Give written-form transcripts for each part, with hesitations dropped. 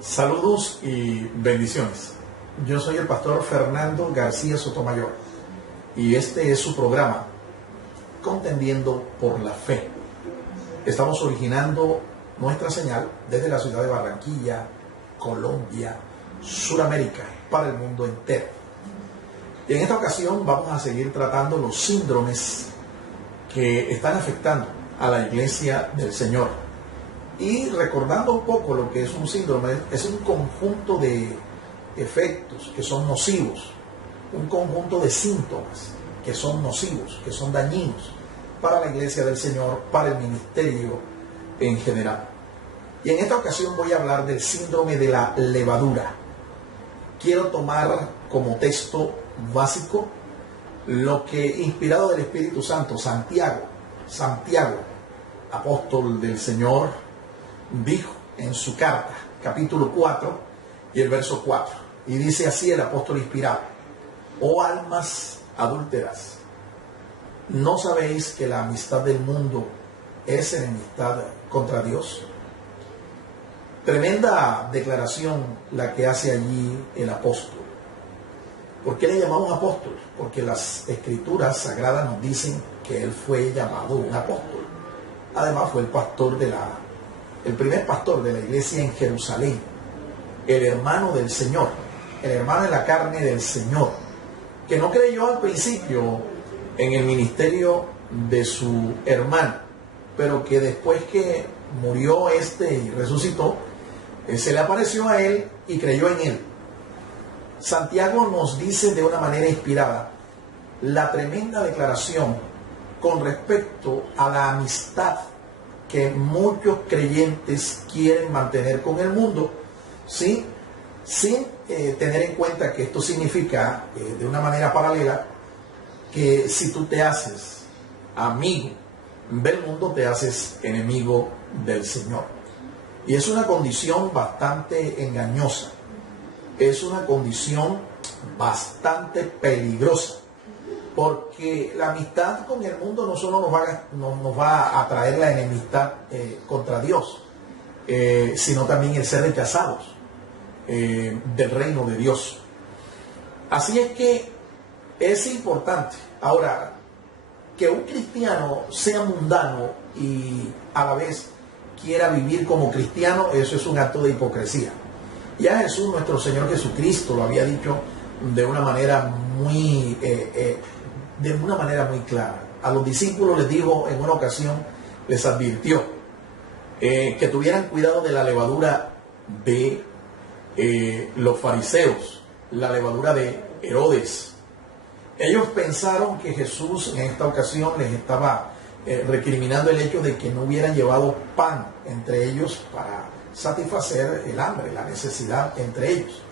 Saludos y bendiciones. Yo soy el pastor Fernando García Sotomayor y este es su programa Contendiendo por la Fe. Estamos originando nuestra señal desde la ciudad de Barranquilla, Colombia, Sudamérica, para el mundo entero. Y en esta ocasión vamos a seguir tratando los síndromes que están afectando a la Iglesia del Señor. Y recordando un poco lo que es un síndrome, es un conjunto de efectos que son nocivos, un conjunto de síntomas que son nocivos, que son dañinos para la Iglesia del Señor, para el ministerio en general. Y en esta ocasión voy a hablar del síndrome de la levadura. Quiero tomar como texto básico lo que, inspirado del Espíritu Santo, Santiago, apóstol del Señor, dijo en su carta, capítulo 4 y el verso 4. Y dice así el apóstol inspirado: oh almas adúlteras, ¿no sabéis que la amistad del mundo es enemistad contra Dios? Tremenda declaración la que hace allí el apóstol. ¿Por qué le llamamos apóstol? Porque las escrituras sagradas nos dicen que él fue llamado un apóstol. Además fue el primer pastor de la iglesia en Jerusalén, el hermano del Señor, el hermano en la carne del Señor, que no creyó al principio en el ministerio de su hermano, pero que después que murió y resucitó, se le apareció a él y creyó en él. Santiago nos dice de una manera inspirada la tremenda declaración con respecto a la amistad que muchos creyentes quieren mantener con el mundo, ¿sí? Sin tener en cuenta que esto significa, de una manera paralela, que si tú te haces amigo del mundo, te haces enemigo del Señor. Y es una condición bastante engañosa, es una condición bastante peligrosa, porque la amistad con el mundo no solo nos va a traer la enemistad contra Dios, sino también el ser rechazados del reino de Dios. Así es que es importante, ahora, que un cristiano sea mundano y a la vez quiera vivir como cristiano. Eso es un acto de hipocresía. Ya Jesús, nuestro Señor Jesucristo, lo había dicho de una manera muy clara. A los discípulos les dijo en una ocasión, les advirtió que tuvieran cuidado de la levadura de los fariseos, la levadura de Herodes. Ellos pensaron que Jesús en esta ocasión les estaba recriminando el hecho de que no hubieran llevado pan entre ellos para satisfacer el hambre, la necesidad entre ellos.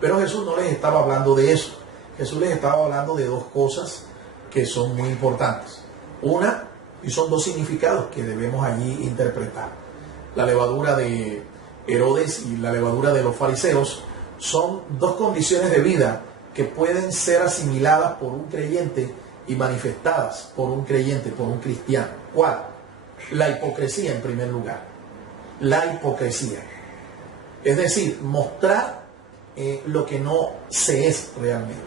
Pero Jesús no les estaba hablando de eso. Jesús les estaba hablando de dos cosas que son muy importantes. Una, y son dos significados que debemos allí interpretar. La levadura de Herodes y la levadura de los fariseos son dos condiciones de vida que pueden ser asimiladas por un creyente y manifestadas por un creyente, por un cristiano. ¿Cuál? La hipocresía, en primer lugar. La hipocresía. Es decir, mostrar lo que no se es realmente.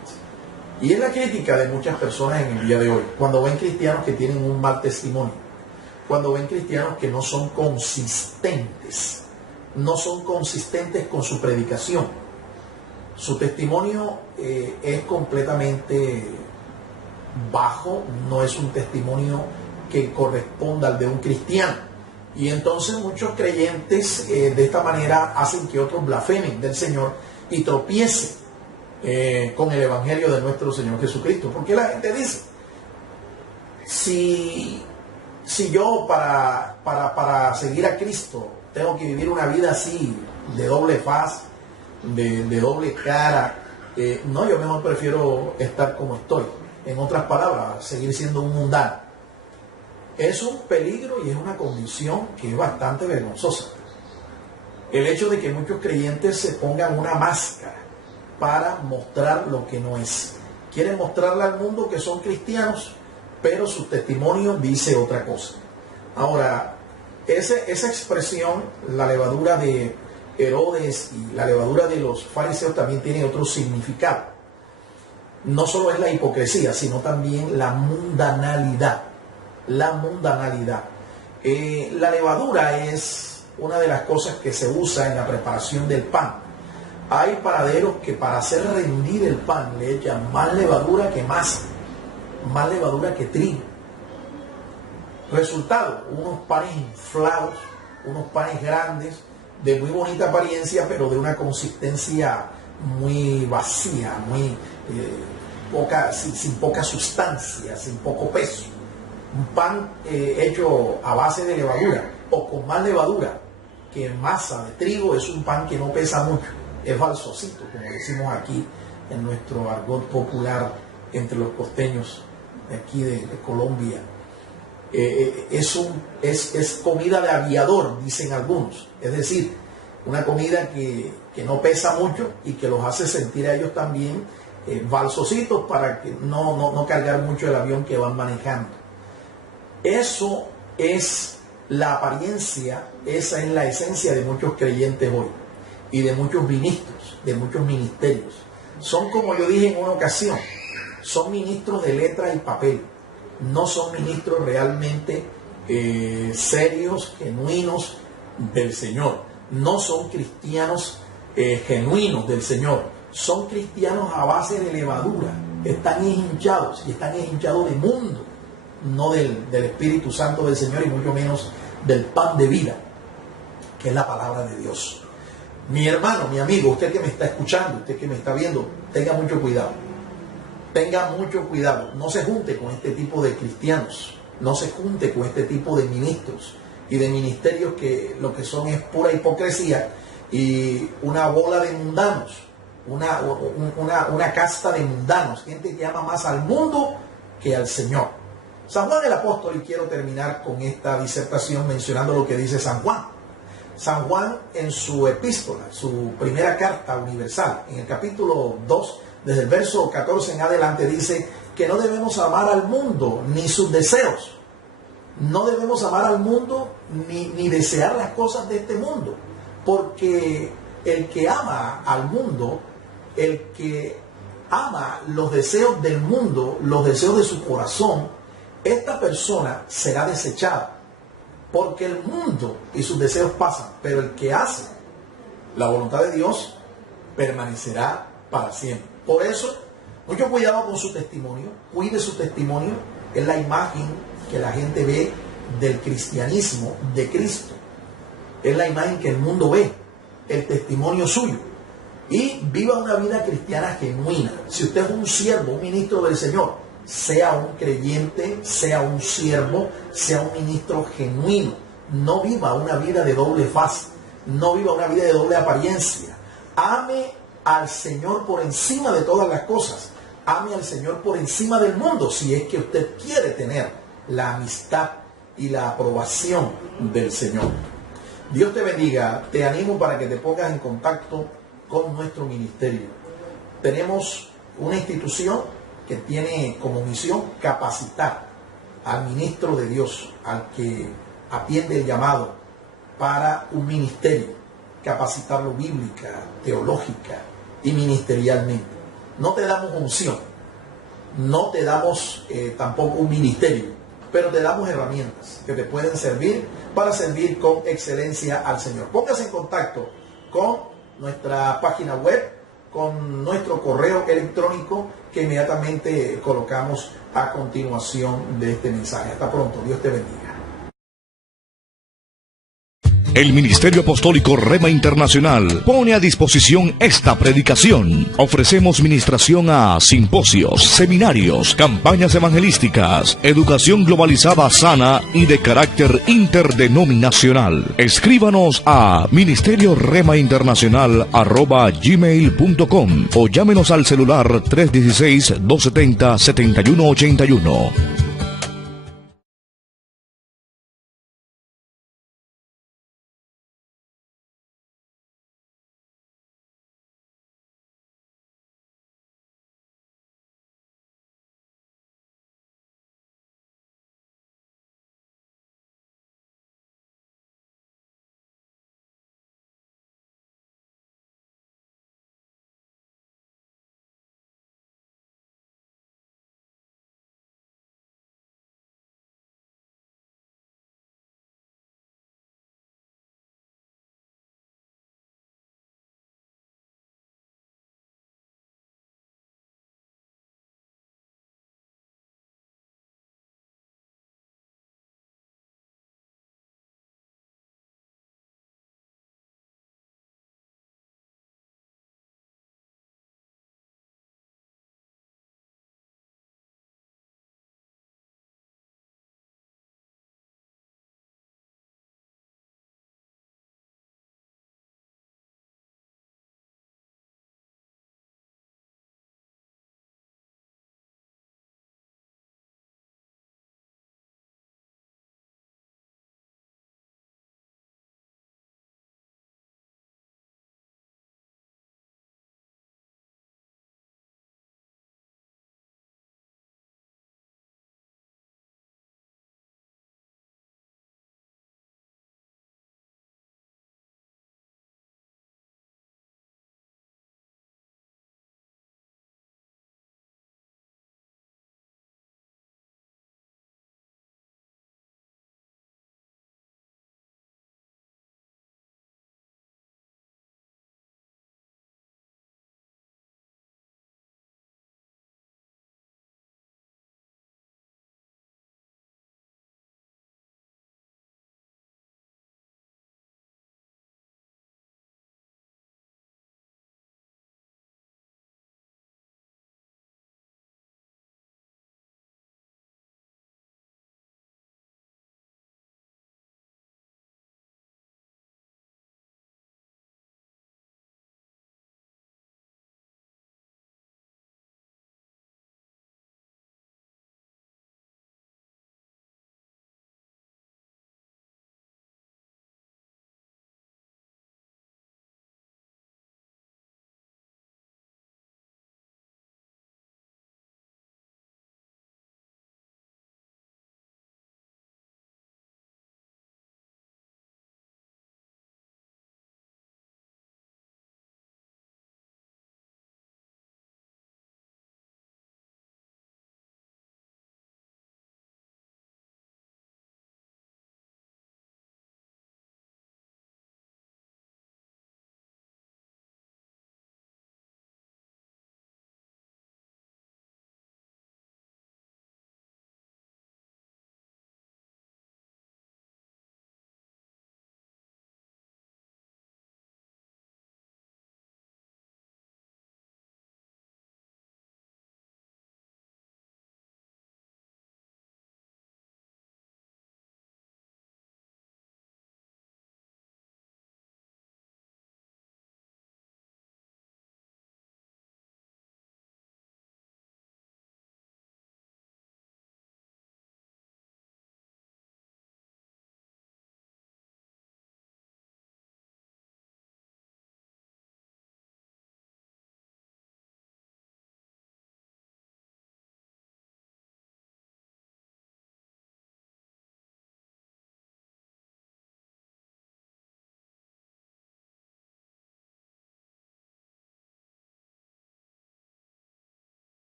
Y es la crítica de muchas personas en el día de hoy, cuando ven cristianos que tienen un mal testimonio, cuando ven cristianos que no son consistentes con su predicación. Su testimonio es completamente bajo, no es un testimonio que corresponda al de un cristiano. Y entonces muchos creyentes de esta manera hacen que otros blasfemen del Señor y tropiecen con el evangelio de nuestro Señor Jesucristo. Porque la gente dice, si yo para seguir a Cristo tengo que vivir una vida así, de doble faz, de doble cara, no, yo mejor prefiero estar como estoy. En otras palabras, seguir siendo un mundano. Es un peligro y es una condición que es bastante vergonzosa. El hecho de que muchos creyentes se pongan una máscara para mostrar lo que no es. Quieren mostrarle al mundo que son cristianos, pero su testimonio dice otra cosa. Ahora, esa expresión, la levadura de Herodes y la levadura de los fariseos también tiene otro significado. No solo es la hipocresía, sino también la mundanalidad. La mundanalidad. La levadura es una de las cosas que se usa en la preparación del pan. Hay panaderos que para hacer rendir el pan le echan más levadura que masa, más levadura que trigo. Resultado, unos panes inflados, unos panes grandes, de muy bonita apariencia, pero de una consistencia muy vacía, muy sin poca sustancia, sin poco peso. Un pan hecho a base de levadura o con más levadura que masa de trigo es un pan que no pesa mucho, es balsocito, como decimos aquí en nuestro argot popular entre los costeños de aquí de Colombia. Es comida de aviador, dicen algunos, es decir, una comida que no pesa mucho y que los hace sentir a ellos también balsocitos para que no cargar mucho el avión que van manejando. Eso es la apariencia, esa es la esencia de muchos creyentes hoy y de muchos ministros, de muchos ministerios. Son, como yo dije en una ocasión, son ministros de letra y papel, no son ministros realmente serios, genuinos del Señor, no son cristianos genuinos del Señor, son cristianos a base de levadura, están hinchados y están hinchados de mundo, no del Espíritu Santo del Señor y mucho menos del pan de vida, que es la palabra de Dios. Mi hermano, mi amigo, usted que me está escuchando, usted que me está viendo, tenga mucho cuidado. Tenga mucho cuidado. No se junte con este tipo de cristianos. No se junte con este tipo de ministros y de ministerios que lo que son es pura hipocresía y una bola de mundanos, una casta de mundanos, gente que ama más al mundo que al Señor. San Juan el Apóstol, y quiero terminar con esta disertación mencionando lo que dice San Juan. San Juan en su epístola, su primera carta universal, en el capítulo 2, desde el verso 14 en adelante, dice que no debemos amar al mundo ni sus deseos. No debemos amar al mundo ni desear las cosas de este mundo. Porque el que ama al mundo, el que ama los deseos del mundo, los deseos de su corazón, esta persona será desechada. Porque el mundo y sus deseos pasan, pero el que hace la voluntad de Dios permanecerá para siempre. Por eso, mucho cuidado con su testimonio, cuide su testimonio, es la imagen que la gente ve del cristianismo, de Cristo. Es la imagen que el mundo ve, el testimonio suyo. Y viva una vida cristiana genuina. Si usted es un siervo, un ministro del Señor, sea un creyente, sea un siervo, sea un ministro genuino. No viva una vida de doble faz, no viva una vida de doble apariencia. Ame al Señor por encima de todas las cosas. Ame al Señor por encima del mundo, si es que usted quiere tener la amistad y la aprobación del Señor. Dios te bendiga. Te animo para que te pongas en contacto con nuestro ministerio. Tenemos una institución que tiene como misión capacitar al ministro de Dios, al que atiende el llamado para un ministerio, capacitarlo bíblica, teológica y ministerialmente. No te damos unción, no te damos tampoco un ministerio, pero te damos herramientas que te pueden servir para servir con excelencia al Señor. Póngase en contacto con nuestra página web, con nuestro correo electrónico que inmediatamente colocamos a continuación de este mensaje. Hasta pronto, Dios te bendiga. El Ministerio Apostólico Rema Internacional pone a disposición esta predicación. Ofrecemos ministración a simposios, seminarios, campañas evangelísticas, educación globalizada sana y de carácter interdenominacional. Escríbanos a ministerioremainternacional@gmail.com o llámenos al celular 316-270-7181.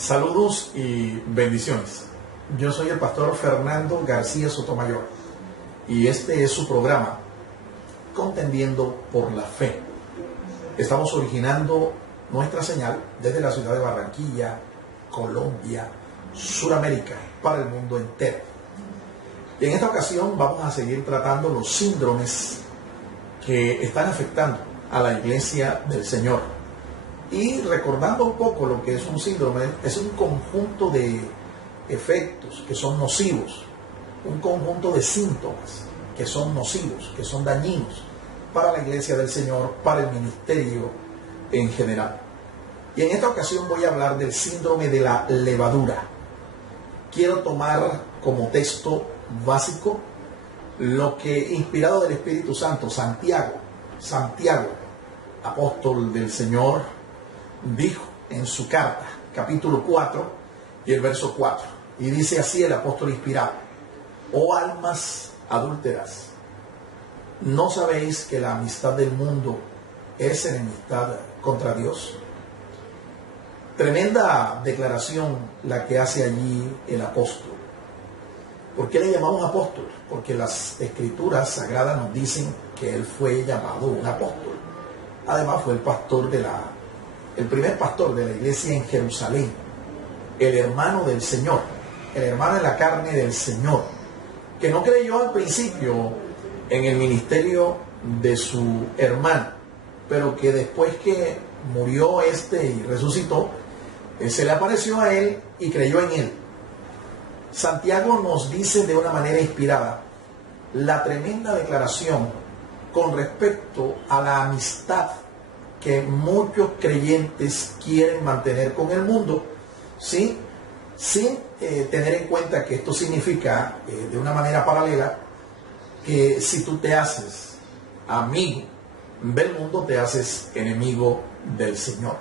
Saludos y bendiciones. Yo soy el pastor Fernando García Sotomayor y este es su programa Contendiendo por la Fe. Estamos originando nuestra señal desde la ciudad de Barranquilla, Colombia, Suramérica, para el mundo entero. Y en esta ocasión vamos a seguir tratando los síndromes que están afectando a la iglesia del Señor. Y recordando un poco lo que es un síndrome, es un conjunto de efectos que son nocivos, un conjunto de síntomas que son nocivos, que son dañinos para la iglesia del Señor, para el ministerio en general. Y en esta ocasión voy a hablar del síndrome de la levadura. Quiero tomar como texto básico lo que, inspirado del Espíritu Santo, Santiago, apóstol del Señor, dijo en su carta, capítulo 4 y el verso 4. Y dice así el apóstol inspirado: oh almas adúlteras, ¿no sabéis que la amistad del mundo es enemistad contra Dios? Tremenda declaración la que hace allí el apóstol. ¿Por qué le llamamos apóstol? Porque las escrituras sagradas nos dicen que él fue llamado un apóstol. Además fue el primer pastor de la iglesia en Jerusalén, el hermano del Señor, el hermano en la carne del Señor, que no creyó al principio en el ministerio de su hermano, pero que después que murió y resucitó, se le apareció a él y creyó en él. Santiago nos dice de una manera inspirada la tremenda declaración con respecto a la amistad que muchos creyentes quieren mantener con el mundo, ¿sí? Sin tener en cuenta que esto significa, de una manera paralela, que si tú te haces amigo del mundo, te haces enemigo del Señor.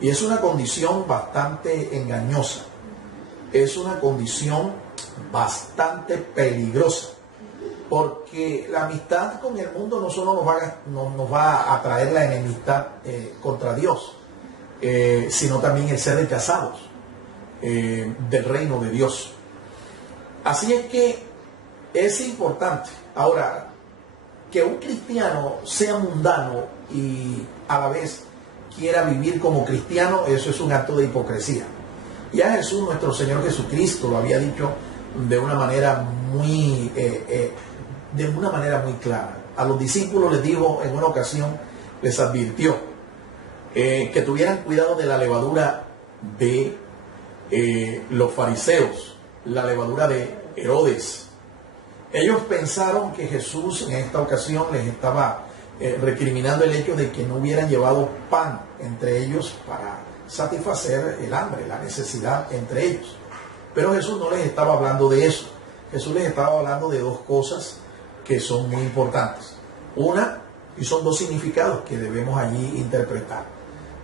Y es una condición bastante engañosa, es una condición bastante peligrosa, porque la amistad con el mundo no solo nos va a traer la enemistad contra Dios, sino también el ser rechazados del reino de Dios. Así es que es importante, ahora, que un cristiano sea mundano y a la vez quiera vivir como cristiano. Eso es un acto de hipocresía. Ya Jesús, nuestro Señor Jesucristo, lo había dicho de una manera muy clara. A los discípulos les dijo en una ocasión, les advirtió que tuvieran cuidado de la levadura de los fariseos, la levadura de Herodes. Ellos pensaron que Jesús en esta ocasión les estaba recriminando el hecho de que no hubieran llevado pan entre ellos para satisfacer el hambre, la necesidad entre ellos. Pero Jesús no les estaba hablando de eso. Jesús les estaba hablando de dos cosas que son muy importantes. Una, y son dos significados que debemos allí interpretar.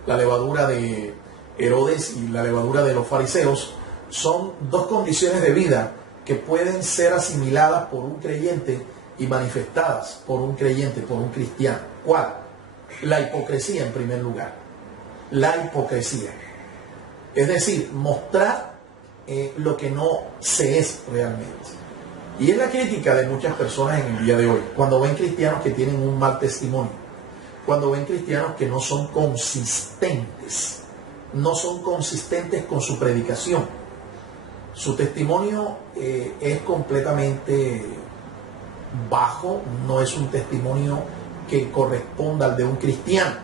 La levadura de Herodes y la levadura de los fariseos son dos condiciones de vida que pueden ser asimiladas por un creyente y manifestadas por un creyente, por un cristiano. ¿Cuál? La hipocresía, en primer lugar. La hipocresía. Es decir, mostrar lo que no se es realmente. Y es la crítica de muchas personas en el día de hoy, cuando ven cristianos que tienen un mal testimonio, cuando ven cristianos que no son consistentes con su predicación. Su testimonio es completamente bajo, no es un testimonio que corresponda al de un cristiano.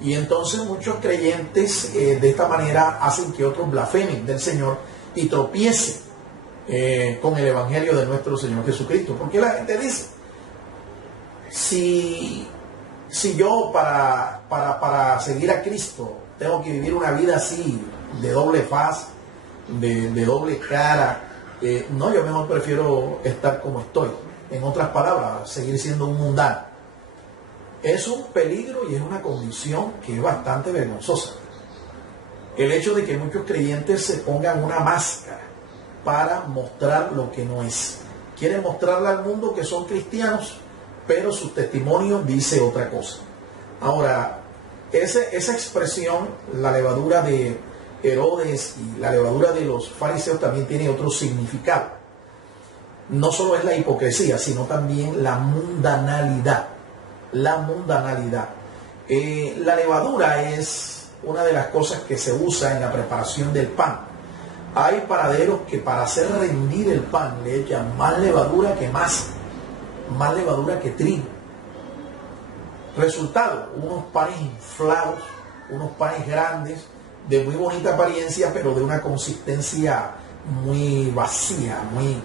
Y entonces muchos creyentes de esta manera hacen que otros blasfemen del Señor y tropiecen con el evangelio de nuestro Señor Jesucristo. Porque la gente dice, si yo para seguir a Cristo tengo que vivir una vida así, de doble faz, de doble cara, no, yo mejor prefiero estar como estoy. En otras palabras, seguir siendo un mundano. Es un peligro y es una condición que es bastante vergonzosa. El hecho de que muchos creyentes se pongan una máscara para mostrar lo que no es. Quieren mostrarle al mundo que son cristianos, pero su testimonio dice otra cosa. Ahora, esa expresión, la levadura de Herodes y la levadura de los fariseos también tiene otro significado. No solo es la hipocresía, sino también la mundanalidad. La mundanalidad. La levadura es una de las cosas que se usa en la preparación del pan. Hay panaderos que para hacer rendir el pan le echan más levadura que masa, más levadura que trigo. Resultado, unos panes inflados, unos panes grandes, de muy bonita apariencia, pero de una consistencia muy vacía, muy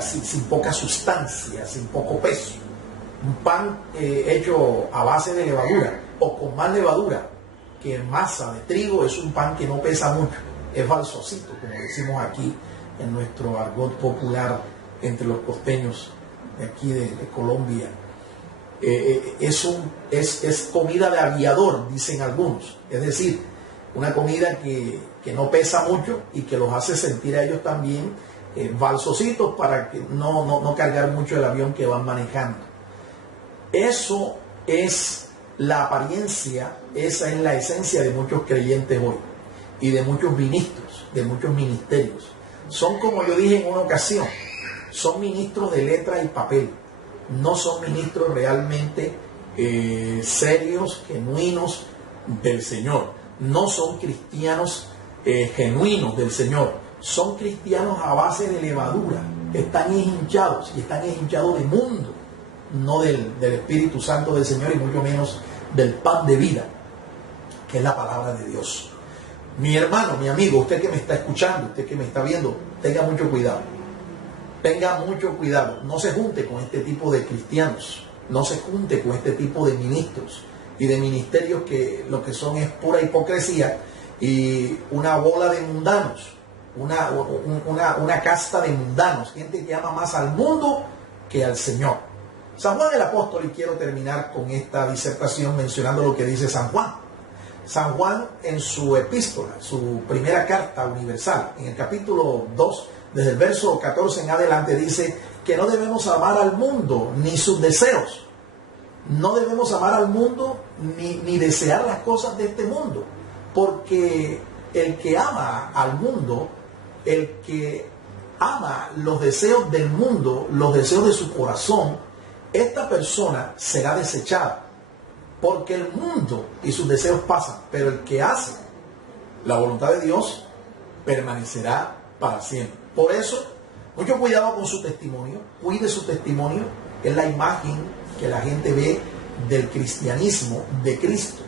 sin poca sustancia, sin poco peso. Un pan hecho a base de levadura o con más levadura que masa de trigo es un pan que no pesa mucho, es balsocito, como decimos aquí en nuestro argot popular entre los costeños de aquí de Colombia. Es comida de aviador, dicen algunos, es decir, una comida que no pesa mucho y que los hace sentir a ellos también balsocitos para que no cargar mucho el avión que van manejando. Eso es la apariencia, esa es la esencia de muchos creyentes hoy y de muchos ministros, de muchos ministerios. Son, como yo dije en una ocasión, son ministros de letra y papel. No son ministros realmente serios, genuinos del Señor. No son cristianos genuinos del Señor. Son cristianos a base de levadura. Están hinchados y están hinchados de mundo, no del Espíritu Santo del Señor y mucho menos del pan de vida, que es la palabra de Dios. Mi hermano, mi amigo, usted que me está escuchando, usted que me está viendo, tenga mucho cuidado. Tenga mucho cuidado, no se junte con este tipo de cristianos, no se junte con este tipo de ministros y de ministerios que lo que son es pura hipocresía y una bola de mundanos, una casta de mundanos, gente que ama más al mundo que al Señor. San Juan el Apóstol, y quiero terminar con esta disertación mencionando lo que dice San Juan. San Juan en su epístola, su primera carta universal, en el capítulo 2, desde el verso 14 en adelante, dice que no debemos amar al mundo ni sus deseos. No debemos amar al mundo ni desear las cosas de este mundo. Porque el que ama al mundo, el que ama los deseos del mundo, los deseos de su corazón, esta persona será desechada. Porque el mundo y sus deseos pasan, pero el que hace la voluntad de Dios permanecerá para siempre. Por eso, mucho cuidado con su testimonio, cuide su testimonio, es la imagen que la gente ve del cristianismo de Cristo.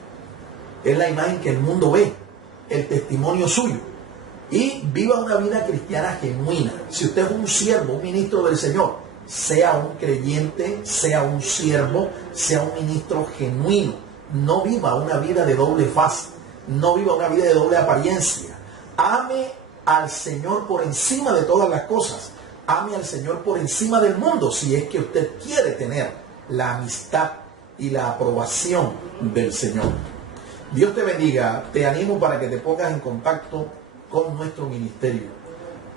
Es la imagen que el mundo ve, el testimonio suyo. Y viva una vida cristiana genuina. Si usted es un siervo, un ministro del Señor, sea un creyente, sea un siervo, sea un ministro genuino. No viva una vida de doble faz, no viva una vida de doble apariencia. Ame al Señor por encima de todas las cosas. Ame al Señor por encima del mundo, si es que usted quiere tener la amistad y la aprobación del Señor. Dios te bendiga. Te animo para que te pongas en contacto con nuestro ministerio.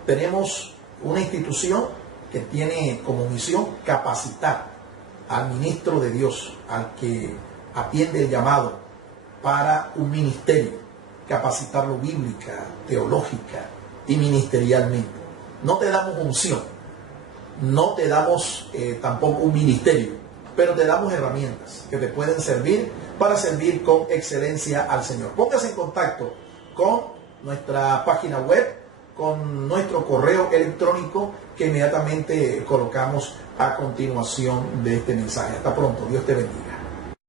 Tenemos una institución que tiene como misión capacitar al ministro de Dios, al que atiende el llamado para un ministerio, capacitarlo bíblica, teológica y ministerialmente. No te damos unción, no te damos tampoco un ministerio, pero te damos herramientas que te pueden servir para servir con excelencia al Señor. Póngase en contacto con nuestra página web, con nuestro correo electrónico que inmediatamente colocamos a continuación de este mensaje. Hasta pronto, Dios te bendiga.